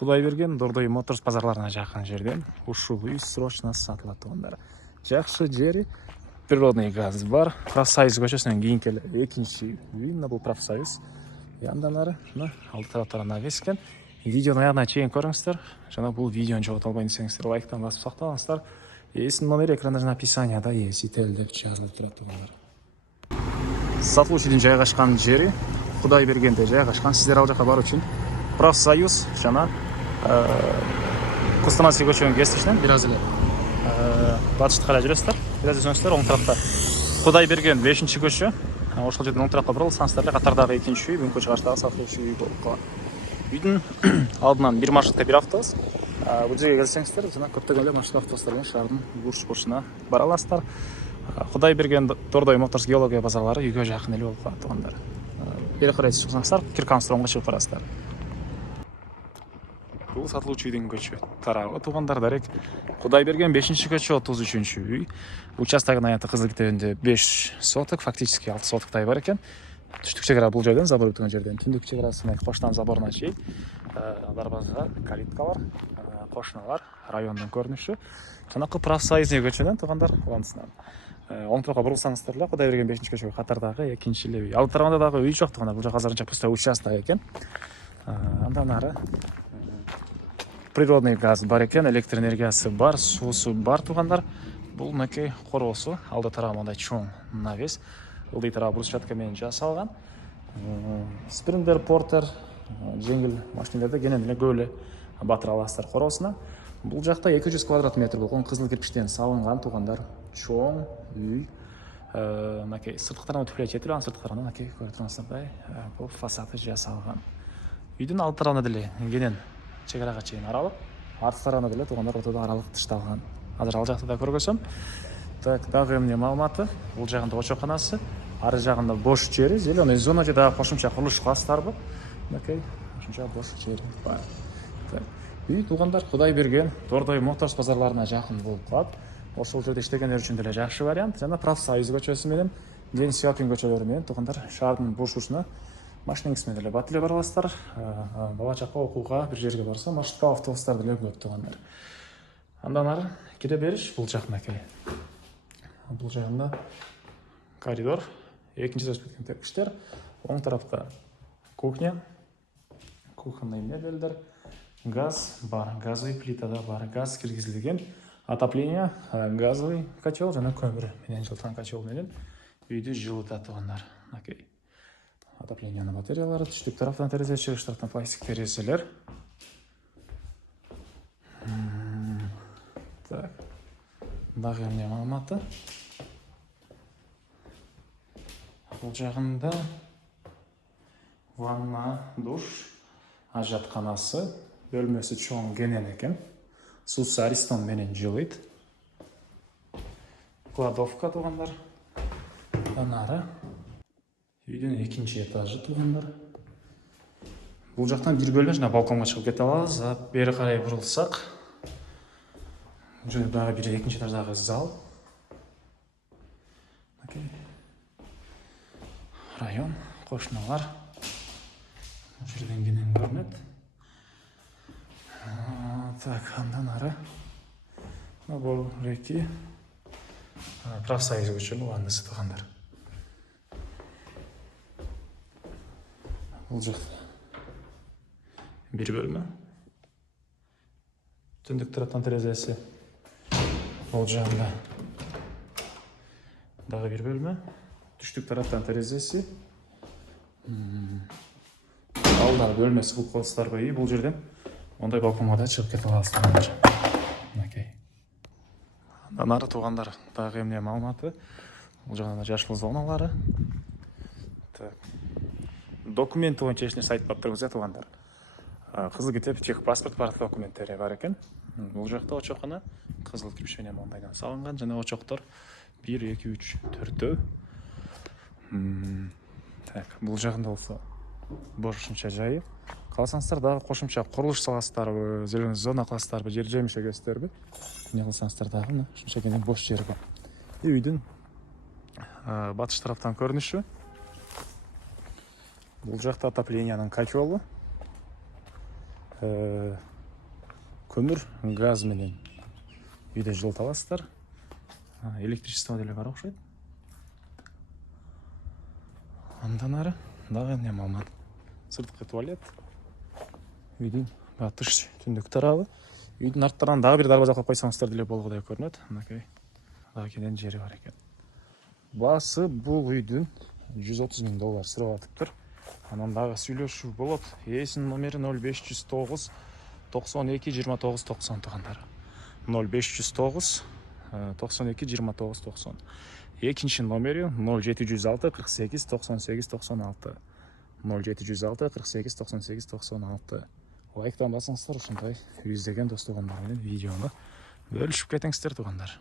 Құдайберген Дордой Моторс базарларына жақын жерден ушул үй срочно сатылат тугандар. Жакшы жери, природный газ бар. Профсоюз көчөсүнөн кийинки экинчи үй, мына бул профсоюз. Андан ары мына алды тараптарына навескен. Видеону аягына чейин көрүңүздөр. Жана бул видеону жогото албайын десеңиздер, лайктан басып сактаңыздар. Эсин номери экранда жана описанияда есть, ител деп жазылып турат тугандар. Сатылуучунун жайгашкан жери Құдайбергенде жайгашкан. Сиздер ал жака баруу үчүн профсоюз жана Кустанайский көчөнүн кесишинен бир аз эле батышты карай жүрөсүздөр. Бир аз өсөңүздөр, оң тарапта Құдайберген 5-чи көчө. Ошол жерден оң тарапка бурулсаңыздар эле катардагы экинчи үй, бүгүнкү чыгыштагы сатылуучу үй болуп калат. Үйдүн алдынан бир маршрутка бир автобус. Бул жерге келсеңиздер, жана көптөгөн эле маршрут автобустар менен шаардын бурч-бурчуна бара аласыздар. Құдайберген Дордой Моторс геология базарлары үйгө жакын эле болуп калат тугандар. Бери карай чыксаңыздар, Кирканстромго чыгып барасыздар. Бул сатылуучу үйдүн көчө тарабы тугандар. Дарек Құдайберген 5-чи көчө 33-чү үй. Участогунун аянты Кызыл Китебинде 5 соток, фактически 6 сотоктай бар экен. Түштүк чек ара бул жерден, забор өтүнгөн жерден түндүк чек арасына коштан заборуна чейин дарбаза, калиткалар, кошуналар, райондун көрүнүшү. Жанакы профсоюзный көчөдөн тугандар улантысынан. Оң тарапка бурулсаңыздар эле Құдайберген 5-чи көчөгө катардагы экинчи эле үй. Ал тарабында дагы үй жок тугандар. Бул жак азырынча пустой участок экен. Андан ары природный газ бар экен, электр энергиясы бар, суусу бар тугандар. Бул мынакей короосу, алды тарабы мындай чоң навес. Ылдый тарабы брусчатка менен жасалган. Спрингер, портер, жеңил машиналарда кенен эле көп эле батыра аласыздар короосуна. Бул жакта 200 квадрат метр болгон кызыл кирпичтен салынган тугандар. Чоң үй. Мынакей сырткытарынан өтүп жетип, анын сырткытарынан мынакей көрүп тургансыздардай бул фасады жасалган. Үйдүн алды тарабында деле кенен чек арага чейин аралык, арт тарабында деле тугандар ортодо аралык тышталган. Азыр ал жакта да көргөзөм. Так, дагы эмне маалыматы? Бул жагында очоканасы, ары жагында бош жери, зеленый зона же дагы кошумча курулуш кыласыздарбы? Мынакей кошумча бош жери бар. Так, үй тугандар Құдайберген Дордой Моторс базарларына жакын болуп калат. Ошол жерде иштегендер үчүн деле жакшы вариант. Жана профсоюз көчөсү менен Ден Сиопин көчөлөрү менен тугандар шаардын бурчусуна машинеңиз менен эле бат эле бара аласыздар. Бала чака окууга бир жерге барса, маршрутка автобустар деле көп тугандар. Андан ары кире бериш бул жак мынакей. Бул жагында коридор, экинчи этаждагы тепкичтер, оң тарапта кухня, кухонный мебелдер, газ бар, газовый плита да бар, газ киргизилген, отопление, газовый котел жана көмүр менен жылыткан котел менен үйдү жылытат тугандар. Мынакей отоплениянын батареялары, түштүк тараптан терезе, чыгыш тараптан пластик терезелер. Так, дагы эмне маалыматы? Бул жагында ванна, душ, ажатканасы, бөлмөсү чоң кенен экен. Суусу аристон менен жылыйт. Кладовка тугандар. Анары үйдүн экинчи этажы тугандар. Бул жактан бир бөлмө жана балконго чыгып кете алабыз. Бери карай бурулсак, жөн дагы бир экинчи этаждагы зал. Район, кошуналар. Жерден кенен көрүнөт. Так, андан ары бул реки профсоюз көчөнүн уландысы тугандар. Бул жакта бир бөлмө. Түндүк тараптан терезеси. Бул жагында дагы бир бөлмө. Түштүк тараптан терезеси. Алдар бөлмөсү кылып коесуздарбы? Бул жерден ондай балконго да чыгып кете аласыздар. Мынакей. Андан ары тугандар дагы эмне маалыматы? Бул жагында жашыл зоналары. Так. Документы боюнча эч нерсе айтпап турбуз тугандар. Кызыл Китеп техпаспорт бар документтери бар экен. Бул жакта очокона кызыл кирпич менен мондайдан салынган жана очоктор 1, 2, 3, 4. Так, бул жагында болсо бошунча жайы. Калсаңыздар дагы кошумча курулуш саласыздарбы, зеленый зона кыласыздарбы, жер жемиш эгесиздерби? Эмне кылсаңыздар дагы мына ушунча кенен бош жер бар. Үйдүн батыш тараптан көрүнүшү. Бул жакта отопленияның котелу. көмір газ менен үйдө жылыта аласыздар. Электричество деле бар окшойт. Андан ары дагы эме маман. Сырткы туалет. Үйдүн тыш түндүк тарабы. Үйдүн арттарынан дагы бир дарбаза кылып койсоңуздар деле болгодай көрүнөт. Мынакей. Дагы кенен жери бар экен. Баасы бул үйдүн $130,000 сурап атыптыр. Анан дагы сүйлөшүү болот. Ээсинин номери 0509 92 29 90 туугандар. 0509 92 29 90. Экинчи номери 0706 48 98 96. 0706 48 98 96. Лайктан басыңыздар, ушундай издеген достугандар менен видеону бөлүшүп кетиңиздер туугандар.